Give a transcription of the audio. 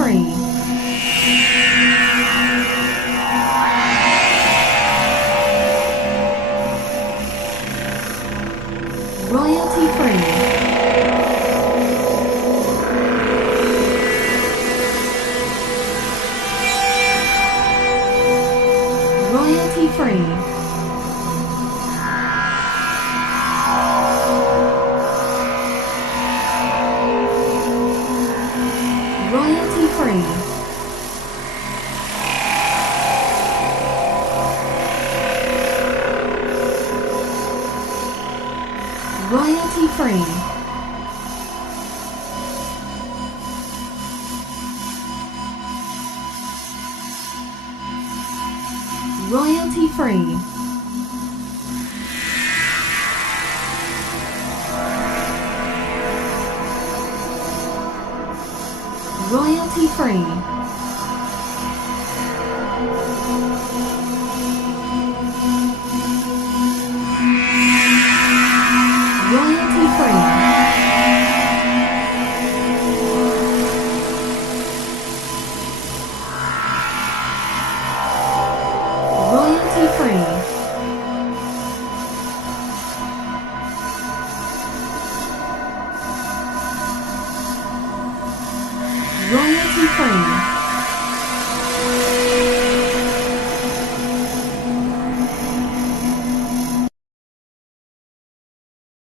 free. Royalty free. Royalty free. Royalty free. Royalty free. Royalty free. Royalty free. Royalty free. Royalty free. Royalty free.